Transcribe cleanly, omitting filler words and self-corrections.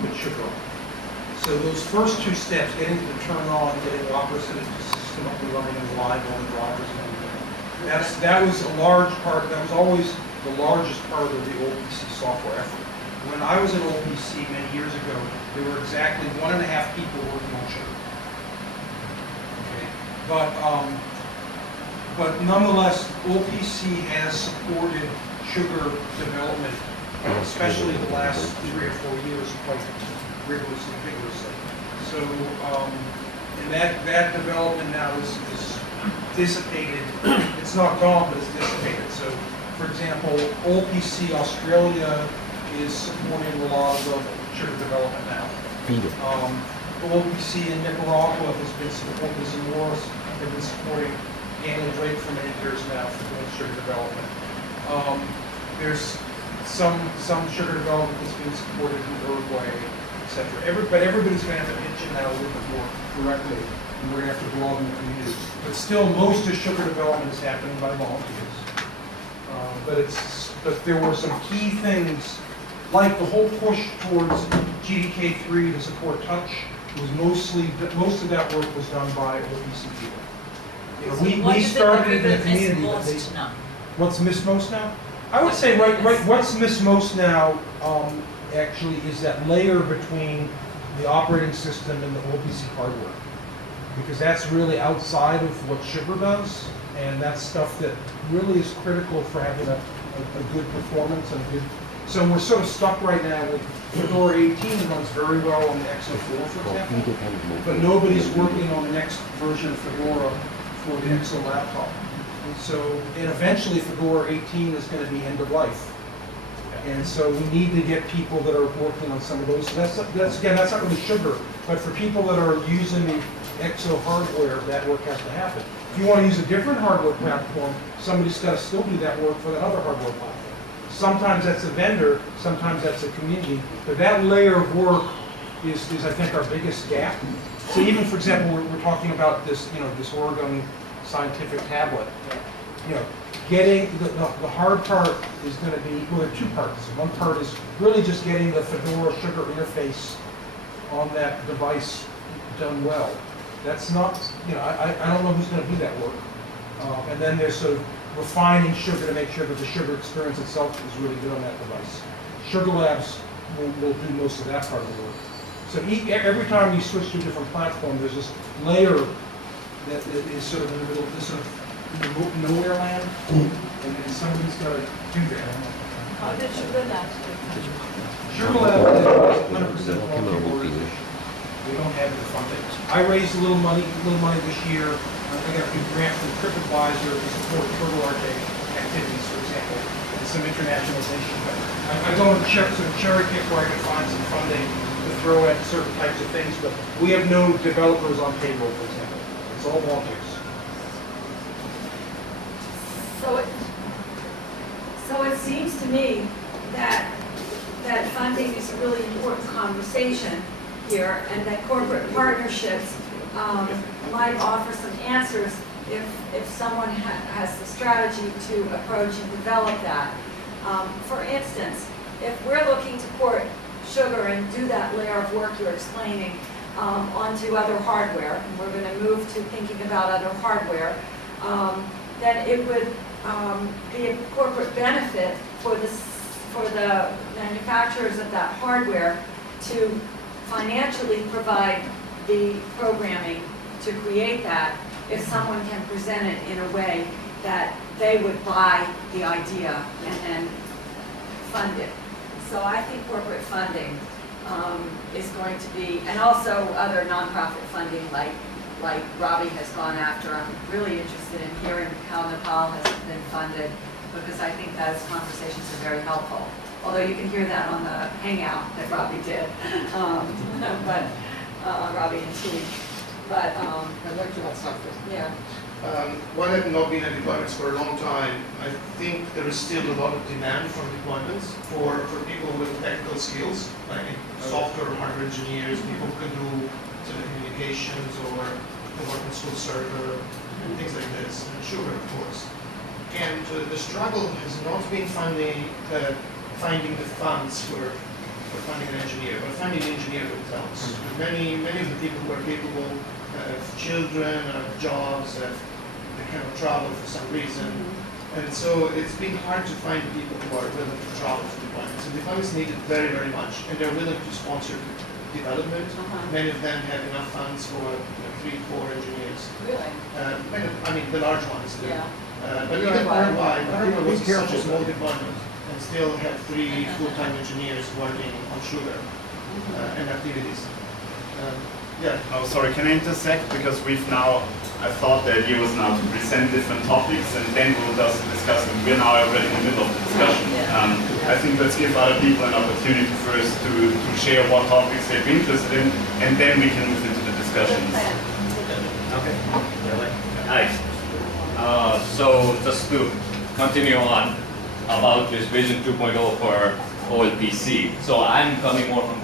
put sugar on. So those first two steps, getting it to turn on, getting the operating system up and running and reliable on the drivers and everything, that was a large part, that was always the largest part of the OPC software effort. When I was at OPC many years ago, there were exactly 1.5 people working on sugar. Okay, but nonetheless, OPC has supported sugar development, especially the last 3 or 4 years, quite rigorously, vigorously. So, and that development now is dissipated. It's not gone, but it's dissipated. So, for example, OPC Australia is supporting a lot of the sugar development now. OPC in Nicaragua has been supporting Zamora. They've been supporting Daniel Drake for many years now for doing sugar development. There's some sugar development that's being supported in Uruguay, etc. But everybody's going to have to pitch in now a little bit more directly, and we're going to have to broaden the community. But still, most of sugar development is happening by volunteers. But there were some key things, like the whole push towards GDK3 to support touch was most of that work was done by OPC people. You know, we started in the community. What's missed most now? I would say what's missed most now actually is that layer between the operating system and the OPC hardware, because that's really outside of what sugar does, and that's stuff that really is critical for having a good performance and a good. So we're sort of stuck right now with Fedora 18 runs very well on the XO4, for example, but nobody's working on the next version of Fedora for the XO laptop. And eventually Fedora 18 is going to be end of life. And so we need to get people that are working on some of those. So that's not really sugar, but for people that are using the XO hardware, that work has to happen. If you want to use a different hardware platform, somebody's got to still do that work for that other hardware platform. Sometimes that's a vendor, sometimes that's a community, but that layer of work is I think, our biggest gap. So even, for example, we're talking about this, this Oregon scientific tablet. Getting the hard part is going to be, well, there are two parts. One part is really just getting the Fedora sugar interface on that device done well. That's not, I don't know who's going to do that work. And then there's sort of refining sugar to make sure that the sugar experience itself is really good on that device. Sugar Labs will do most of that part of the work. So every time you switch to a different platform, there's this layer that is sort of in the middle, this sort of nowhere land, and somebody's got to do that. How did Sugar Labs do? Sugar Labs is 100% volunteer organization. We don't have the funding. I raised a little money this year. I got a good grant from TripAdvisor to support TurboRJ activities, for example, and some internationalization. But I go and sort of cherry pick where I can find some funding to throw at certain types of things. But we have no developers on payroll, for example. It's all volunteers. So it seems to me that funding is a really important conversation here, and that corporate partnerships might offer some answers if someone has the strategy to approach and develop that. For instance, if we're looking to port sugar and do that layer of work you're explaining onto other hardware, and we're going to move to thinking about other hardware, then it would be a corporate benefit for the manufacturers of that hardware to financially provide the programming to create that, if someone can present it in a way that they would buy the idea and then fund it. So I think corporate funding is going to be, and also other nonprofit funding like Robbie has gone after. I'm really interested in hearing how Nepal has been funded, because I think those conversations are very helpful. Although you can hear that on the Hangout that Robbie did, but Robbie and T. But I'd like to add something. yeah. While I've not been at deployments for a long time, I think there is still a lot of demand for deployments for people with technical skills, like software or hardware engineers, people who can do telecommunications or work on school server, and things like this, and sugar, of course. And the struggle has not been finding the funds for finding an engineer, but finding an engineer that counts. Many of the people who are capable have children, have jobs, they cannot travel for some reason. And so it's been hard to find people who are willing to travel for deployments. And deployments need it very, very much, and they're willing to sponsor development. Many of them have enough funds for 3, 4 engineers. Really? The large ones do. Yeah. But even worldwide, Arma was such a small deployment and still had 3 full-time engineers working on sugar and activities. Yeah. Oh, sorry, can I intersect? Because I thought the idea was now to present different topics and then we'll just discuss them. We're now already in the middle of the discussion. I think let's give other people an opportunity first to share what topics they're interested in, and then we can move into the discussions. Okay. Nice. So just to continue on about this Vision 2.0 for OLPC. So I'm coming more from